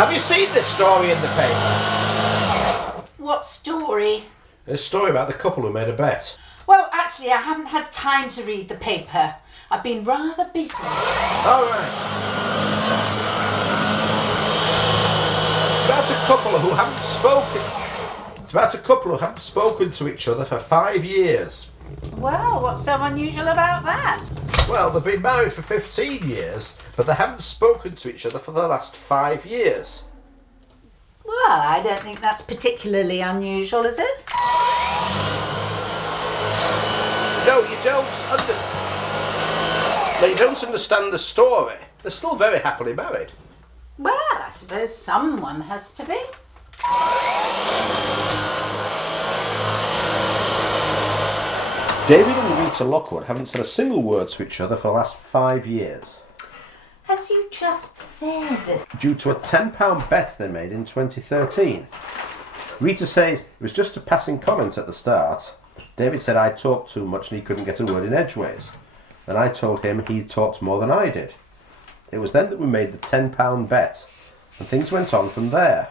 Have you seen this story in the paper? What story? A story about the couple who made a bet. Well, actually, I haven't had time to read the paper. I've been rather busy. All right. It's about a couple who haven't spoken. It's about a couple who haven't spoken to each other for 5 years. Well, what's so unusual about that? Well, they've been married for 15 years, but they haven't spoken to each other for the last 5 years. Well, I don't think that's particularly unusual, is it? No, you don't understand. No, you don't understand the story. They're still very happily married. Well, I suppose someone has to be. David and Rita Lockwood haven't said a single word to each other for the last 5 years. As you just said. Due to a £10 bet they made in 2013. Rita says it was just a passing comment at the start. David said I talked too much and he couldn't get a word in edgeways. And I told him he talked more than I did. It was then that we made the £10 bet. And things went on from there.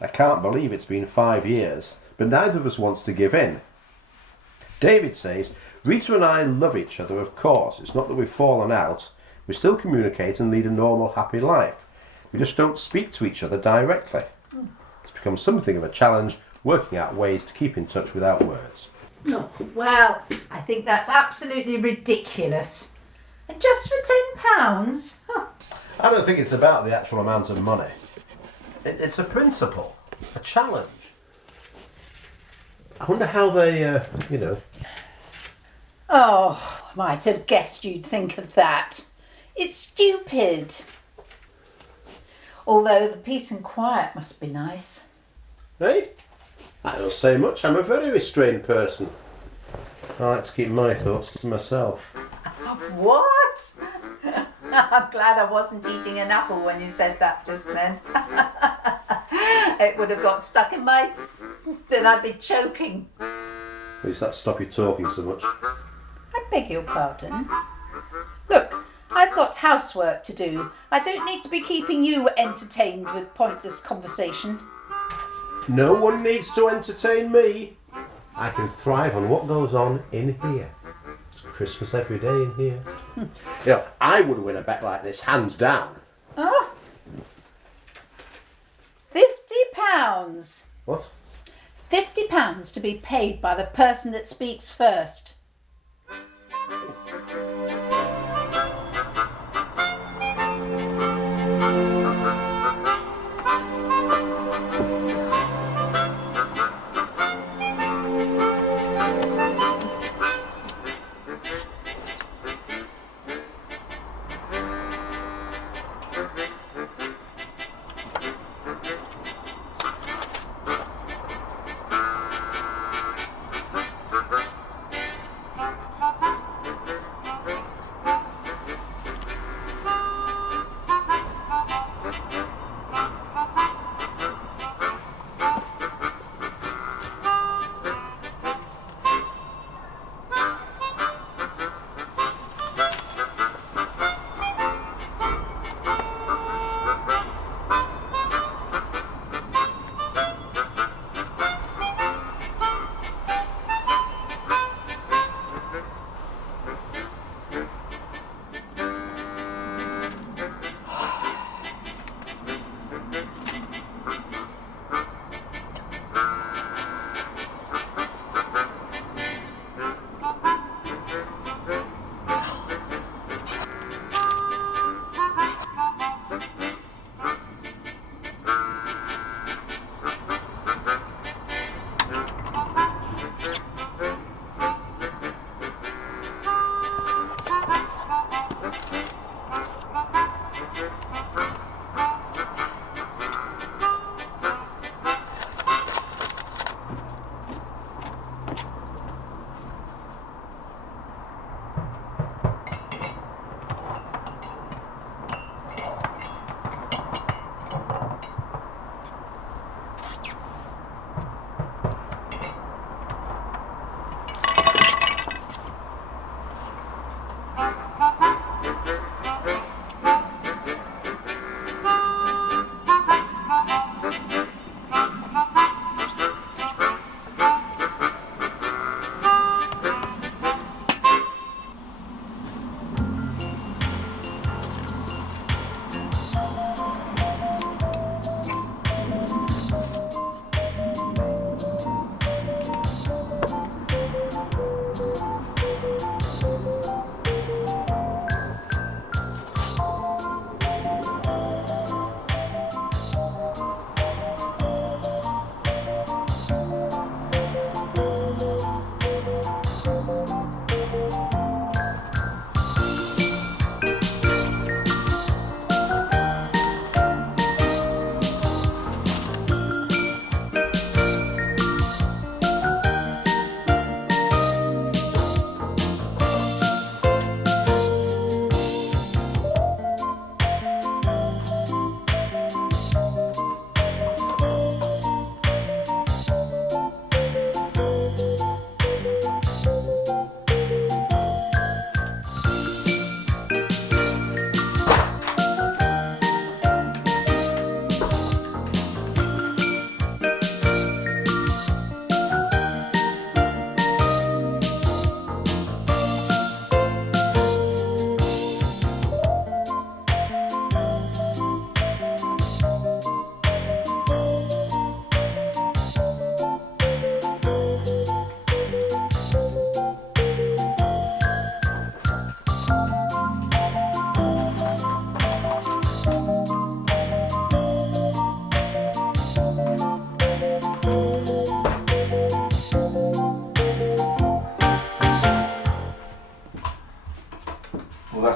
I can't believe it's been 5 years, but neither of us wants to give in. David says, Rita and I love each other, of course. It's not that we've fallen out. We still communicate and lead a normal, happy life. We just don't speak to each other directly. It's become something of a challenge, working out ways to keep in touch without words. Oh, well, I think that's absolutely ridiculous. And just for £10? Huh. I don't think it's about the actual amount of money. It's a principle, a challenge. I wonder how they, Oh, I might have guessed you'd think of that. It's stupid. Although the peace and quiet must be nice. Hey? I don't say much. I'm a very restrained person. I like to keep my thoughts to myself. What? I'm glad I wasn't eating an apple when you said that just then. It would have got stuck in my... Then I'd be choking. Please that stop you talking so much. I beg your pardon. Look, I've got housework to do. I don't need to be keeping you entertained with pointless conversation. No one needs to entertain me. I can thrive on what goes on in here. It's Christmas every day in here. I would win a bet like this, hands down. Oh. £50. What? £50 to be paid by the person that speaks first.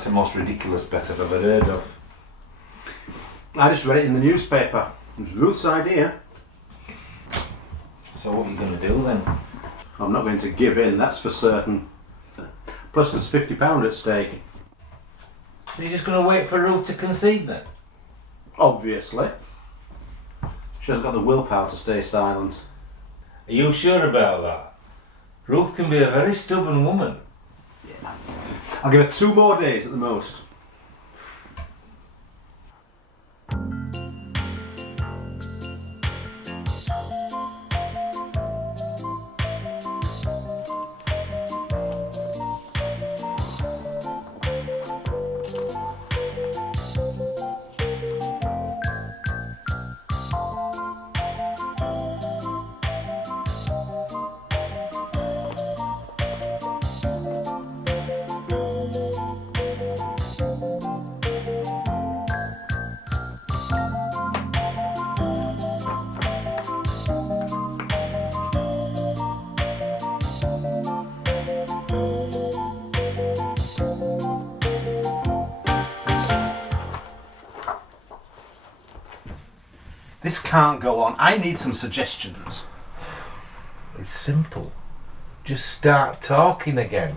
That's the most ridiculous bet I've ever heard of. I just read it in the newspaper. It was Ruth's idea. So what are you going to do then? I'm not going to give in, that's for certain. Plus there's £50 at stake. So you're just going to wait for Ruth to concede then? Obviously. She hasn't got the willpower to stay silent. Are you sure about that? Ruth can be a very stubborn woman. Yeah. I'll give her 2 more days at the most. This can't go on. I need some suggestions. It's simple. Just start talking again.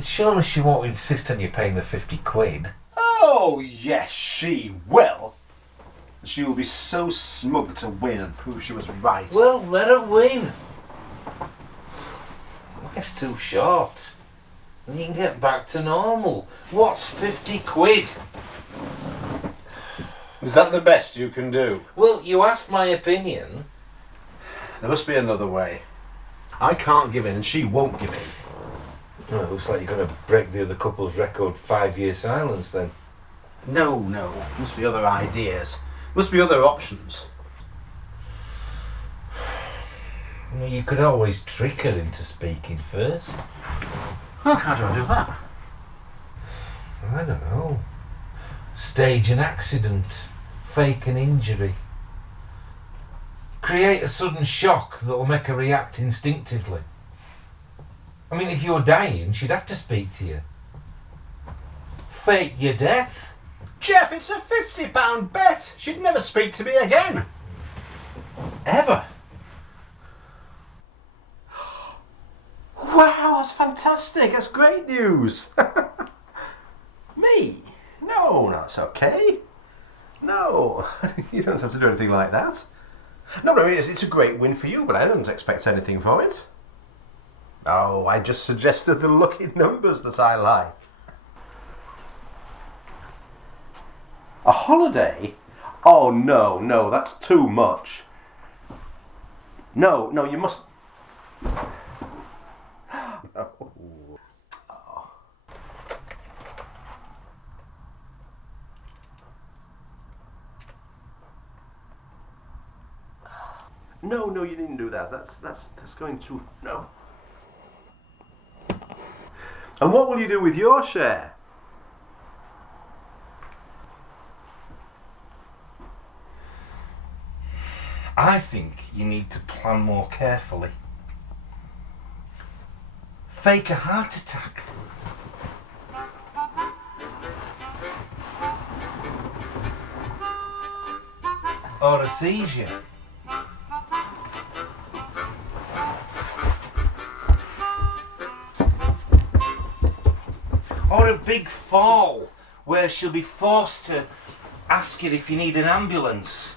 Surely she won't insist on you paying the 50 quid. Oh, yes, she will. She will be so smug to win and prove she was right. Well, let her win. Life's too short. And you can get back to normal. What's 50 quid? Is that the best you can do? Well, you asked my opinion. There must be another way. I can't give in and she won't give in. Well, it looks like you're going to break the other couple's record 5-year silence then. No. Must be other ideas. Must be other options. Well, you could always trick her into speaking first. Well, how do I do that? I don't know. Stage an accident. Fake an injury. Create a sudden shock that will make her react instinctively. I mean, if you're dying, she'd have to speak to you. Fake your death. Jeff, it's a £50 bet. She'd never speak to me again. Ever. Wow, that's fantastic. That's great news. Me? No, that's okay. No, you don't have to do anything like that. No, but I mean, it's a great win for you, but I don't expect anything from it. Oh, I just suggested the lucky numbers that I like. A holiday? Oh, no, that's too much. No, you must... No, you didn't do that. That's going too... No. And what will you do with your share? I think you need to plan more carefully. Fake a heart attack. Or a seizure. Or a big fall where she'll be forced to ask you if you need an ambulance.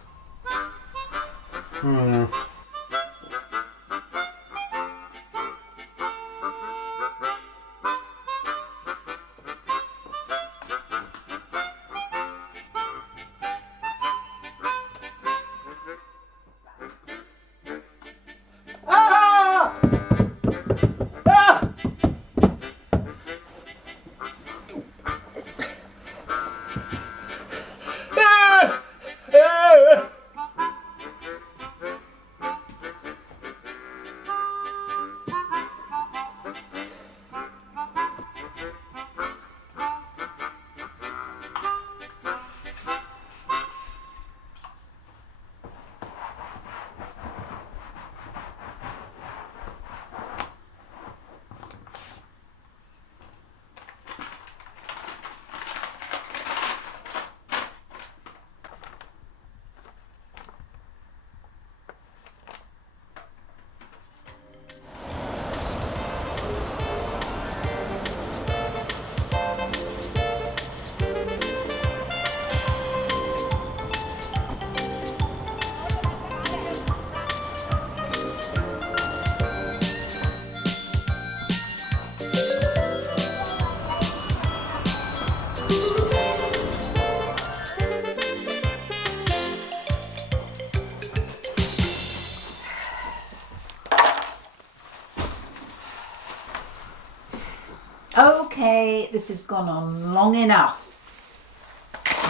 Okay, this has gone on long enough.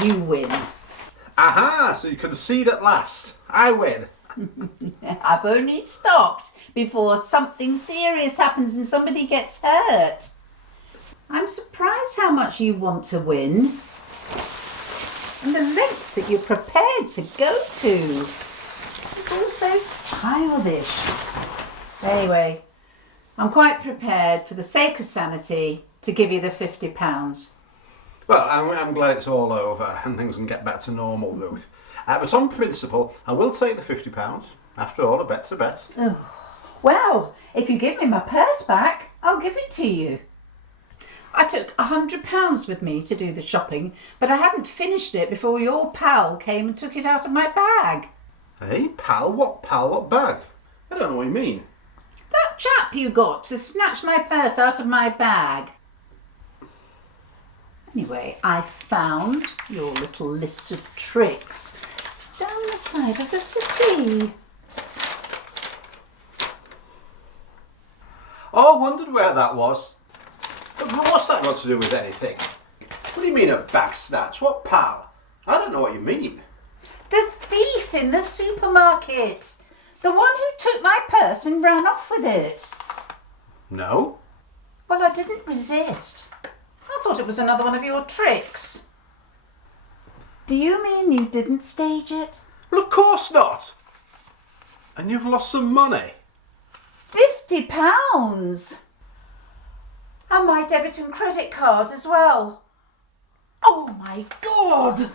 You win. Aha, so you concede at last. I win. I've only stopped before something serious happens and somebody gets hurt. I'm surprised how much you want to win and the lengths that you're prepared to go to. It's all so childish. Anyway, I'm quite prepared, for the sake of sanity, to give you the £50. Well, I'm glad it's all over and things can get back to normal, Ruth. But on principle, I will take the £50. After all, a bet's a bet. Oh. Well, if you give me my purse back, I'll give it to you. I took £100 with me to do the shopping, but I hadn't finished it before your pal came and took it out of my bag. Hey, pal? What bag? I don't know what you mean. That chap you got to snatch my purse out of my bag. Anyway, I found your little list of tricks down the side of the city. Oh, I wondered where that was. But what's that got to do with anything? What do you mean a bag snatch? What pal? I don't know what you mean. The thief in the supermarket. The one who took my purse and ran off with it. No. Well, I didn't resist. I thought it was another one of your tricks. Do you mean you didn't stage it? Well, of course not. And you've lost some money. £50. And my debit and credit card as well. Oh my God!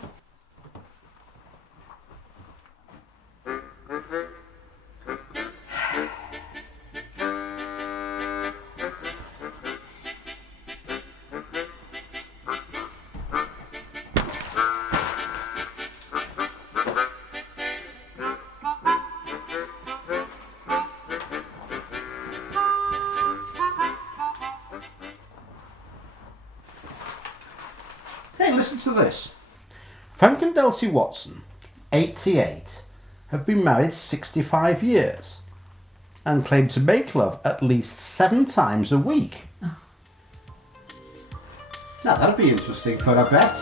Hey, listen to this. Frank and Delcy Watson, 88, have been married 65 years and claim to make love at least 7 times a week. Now that'd be interesting for a bet.